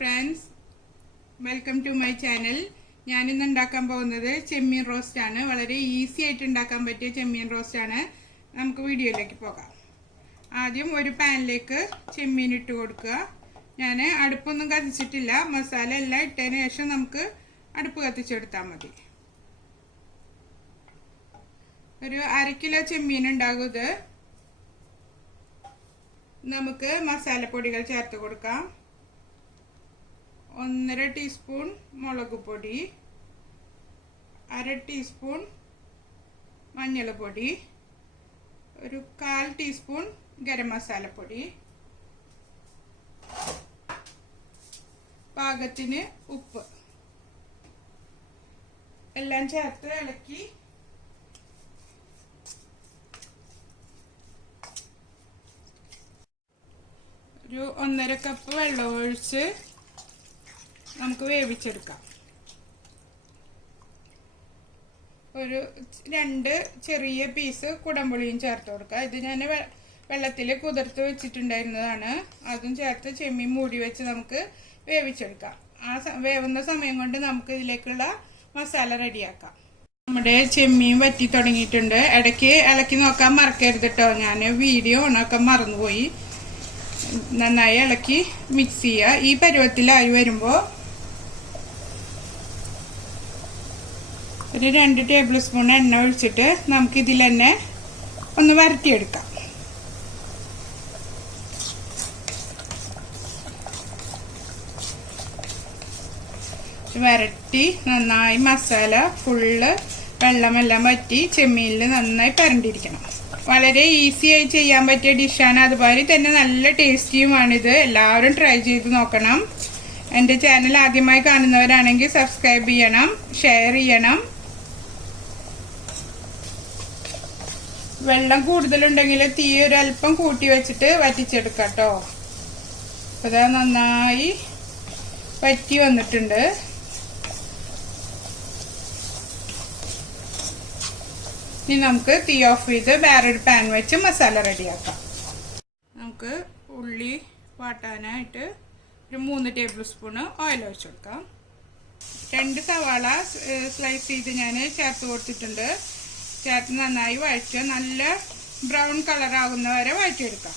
friends, welcome to my channel. ഞാൻ ഇന്ന് ഉണ്ടാക്കാൻ പോകുന്നത് ചെമ്മീൻ റോസ്റ്റ് ആണ്. വളരെ ഈസി ആയിട്ട് ഉണ്ടാക്കാൻ പറ്റിയ ചെമ്മീൻ റോസ്റ്റ് ആണ്. നമുക്ക് വീഡിയോയിലേക്ക് പോകാം. ആദ്യം ഒരു പാനിലേക്ക് ചെമ്മീൻ ഇട്ട് കൊടുക്കുക. ഞാൻ അടുപ്പൊന്നും കത്തിച്ചിട്ടില്ല. മസാല എല്ലാം ഇട്ടതിന് ശേഷം നമുക്ക് അടുപ്പ് കത്തിച്ചെടുത്താൽ മതി. ഒരു 1/2 കിലോ ചെമ്മീൻ ഉണ്ടാകും ഇത്. നമുക്ക് മസാലപ്പൊടികൾ ചേർത്ത് കൊടുക്കാം. 1.5 ടീസ്പൂൺ മുളക് പൊടി, 1/2 ടീസ്പൂൺ മഞ്ഞൾപ്പൊടി, ഒരു 1/4 ടീസ്പൂൺ ഗരം മസാലപ്പൊടി, പാകത്തിന് ഉപ്പ് എല്ലാം ചേർത്ത് ഇളക്കി ഒരു 1.5 കപ്പ് വെള്ളം ഒഴിച്ച് നമുക്ക് വേവിച്ചെടുക്കാം. ഒരു 2 ചെറിയ പീസ് കുടംപുളിയും ചേർത്ത് കൊടുക്കുക. ഇത് ഞാൻ വെള്ളത്തിൽ കുതിർത്ത് വെച്ചിട്ടുണ്ടായിരുന്നതാണ്. അതും ചേർത്ത് ചെമ്മീൻ മൂടി വെച്ച് നമുക്ക് വേവിച്ചെടുക്കാം. ആ വേവുന്ന സമയം കൊണ്ട് നമുക്ക് ഇതിലേക്കുള്ള മസാല റെഡിയാക്കാം. നമ്മുടെ ചെമ്മീൻ വറ്റി തുടങ്ങിയിട്ടുണ്ട്. ഇടയ്ക്ക് ഇളക്കി നോക്കാൻ മറക്കരുത് കേട്ടോ. ഞാൻ വീഡിയോ ഓണാക്കാൻ മറന്നുപോയി. നന്നായി ഇളക്കി മിക്സ് ചെയ്യുക. ഈ പരുവത്തിലായി വരുമ്പോൾ ഒരു 2 ടേബിൾ സ്പൂൺ എണ്ണ ഒഴിച്ചിട്ട് നമുക്കിതിൽ തന്നെ ഒന്ന് വരട്ടിയെടുക്കാം. വരട്ടി നന്നായി മസാല ഫുള്ള് വെള്ളമെല്ലാം വറ്റി ചെമ്മീനിൽ നന്നായി പരണ്ടിരിക്കണം. വളരെ ഈസി ആയി ചെയ്യാൻ പറ്റിയ ഡിഷാണ്. അതുപോലെ തന്നെ നല്ല ടേസ്റ്റിയുമാണിത്. എല്ലാവരും ട്രൈ ചെയ്ത് നോക്കണം. എൻ്റെ ചാനൽ ആദ്യമായി കാണുന്നവരാണെങ്കിൽ സബ്സ്ക്രൈബ് ചെയ്യണം, ഷെയർ ചെയ്യണം. വെള്ളം കൂടുതലുണ്ടെങ്കിൽ തീ ഒരല്പം കൂട്ടി വെച്ചിട്ട് വറ്റിച്ചെടുക്കാം കേട്ടോ. അപ്പോൾ ഇത് നന്നായി വറ്റി വന്നിട്ടുണ്ട്. ഇനി നമുക്ക് തീ ഓഫ് ചെയ്ത് വേറൊരു പാൻ വെച്ച് മസാല റെഡിയാക്കാം. നമുക്ക് ഉള്ളി വാട്ടാനായിട്ട് ഒരു 3 ടേബിൾ സ്പൂണ് ഓയിൽ ഒഴിച്ചു കൊടുക്കാം. 2 സവാള സ്ലൈസ് ചെയ്ത് ഞാൻ ചേർത്ത് കൊടുത്തിട്ടുണ്ട്. ചേർത്ത് നന്നായി വഴറ്റുക. നല്ല ബ്രൗൺ കളർ ആകുന്ന വരെ വഴറ്റിയെടുക്കാം.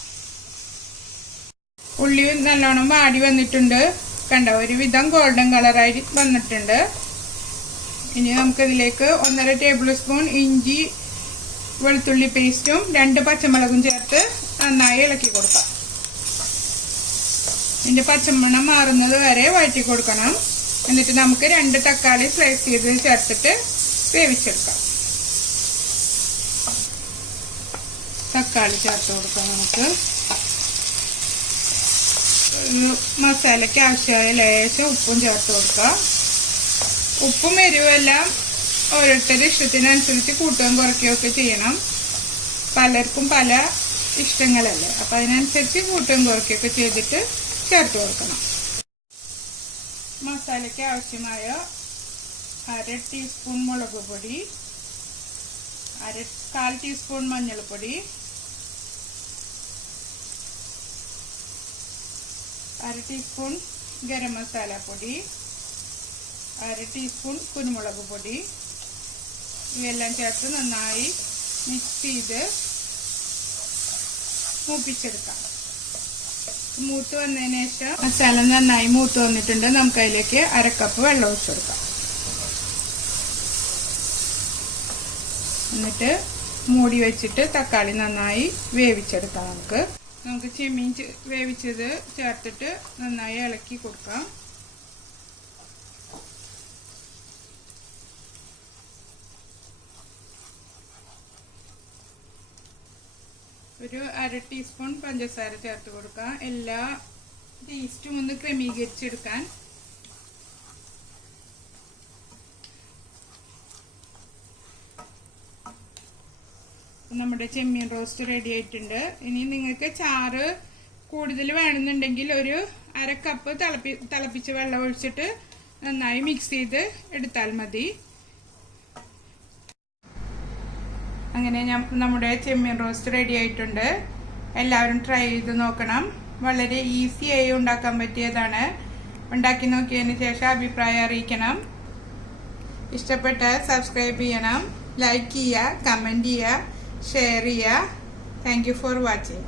ഉള്ളി നല്ലോണം വാടി വന്നിട്ടുണ്ട്. കണ്ടോ, ഒരുവിധം ഗോൾഡൻ കളറായി വന്നിട്ടുണ്ട്. ഇനി നമുക്കിതിലേക്ക് 1.5 ടേബിൾ സ്പൂൺ ഇഞ്ചി വെളുത്തുള്ളി പേസ്റ്റും 2 പച്ചമുളകും ചേർത്ത് നന്നായി ഇളക്കി കൊടുക്കാം. ഇതിന്റെ പച്ചമണം മാറുന്നത് വരെ വഴറ്റി കൊടുക്കണം. എന്നിട്ട് നമുക്ക് 2 തക്കാളി സ്ലൈസ് ചെയ്ത് ചേർത്തിട്ട് വേവിച്ചെടുക്കാം. തക്കാളി ചേർത്ത് കൊടുക്കാം. നമുക്ക് മസാലയ്ക്ക് ആവശ്യമായ ലേശം ഉപ്പും ചേർത്ത് കൊടുക്കാം. ഉപ്പും എരിവെല്ലാം ഓരോരുത്തരുടെ ഇഷ്ടത്തിനനുസരിച്ച് കൂട്ടുകയും കുറയ്ക്കുകയും ഒക്കെ ചെയ്യണം. പലർക്കും പല ഇഷ്ടങ്ങളല്ലേ. അപ്പം അതിനനുസരിച്ച് കൂട്ടുകയും കുറയ്ക്കുകയൊക്കെ ചെയ്തിട്ട് ചേർത്ത് കൊടുക്കണം. മസാലയ്ക്ക് ആവശ്യമായ 1/2 ടീസ്പൂൺ മുളക് പൊടി, 1/4 ടീസ്പൂൺ മഞ്ഞൾപ്പൊടി, 1/2 ടീസ്പൂൺ ഗരം മസാല പൊടി, 1/2 ടീസ്പൂൺ കുരുമുളക് പൊടി ഇവയെല്ലാം ചേർത്ത് നന്നായി മിക്സ് ചെയ്ത് മൂപ്പിച്ചെടുക്കാം. മൂത്ത് വന്നതിന് ശേഷം മസാല നന്നായി മൂത്ത് വന്നിട്ടുണ്ട്. നമുക്ക് അതിലേക്ക് 1/2 കപ്പ് വെള്ളം ഒഴിച്ചു കൊടുക്കാം. എന്നിട്ട് മൂടി വെച്ചിട്ട് തക്കാളി നന്നായി വേവിച്ചെടുക്കാം. നമുക്ക് ചെമ്മീൻ വേവിച്ചത് ചേർത്തിട്ട് നന്നായി ഇളക്കി കൊടുക്കാം. ഒരു 1/2 ടീസ്പൂൺ പഞ്ചസാര ചേർത്ത് കൊടുക്കാം. എല്ലാ ടേസ്റ്റും ഒന്ന് ക്രമീകരിച്ചെടുക്കാൻ. നമ്മുടെ ചെമ്മീൻ റോസ്റ്റ് റെഡി ആയിട്ടുണ്ട്. ഇനി നിങ്ങൾക്ക് ചാറ് കൂടുതൽ വേണമെന്നുണ്ടെങ്കിൽ ഒരു 1/2 കപ്പ് തിളപ്പിച്ച വെള്ളം ഒഴിച്ചിട്ട് നന്നായി മിക്സ് ചെയ്ത് എടുത്താൽ മതി. അങ്ങനെ നമ്മുടെ ചെമ്മീൻ റോസ്റ്റ് റെഡി ആയിട്ടുണ്ട്. എല്ലാവരും ട്രൈ ചെയ്ത് നോക്കണം. വളരെ ഈസി ആയി ഉണ്ടാക്കാൻ പറ്റിയതാണ്. ഉണ്ടാക്കി നോക്കിയതിന് ശേഷം അഭിപ്രായം അറിയിക്കണം. ഇഷ്ടപ്പെട്ടാൽ സബ്സ്ക്രൈബ് ചെയ്യണം, ലൈക്ക് ചെയ്യുക, കമൻറ്റ് ചെയ്യുക, ഷെയർ ചെയ്യുക. Thank you for watching.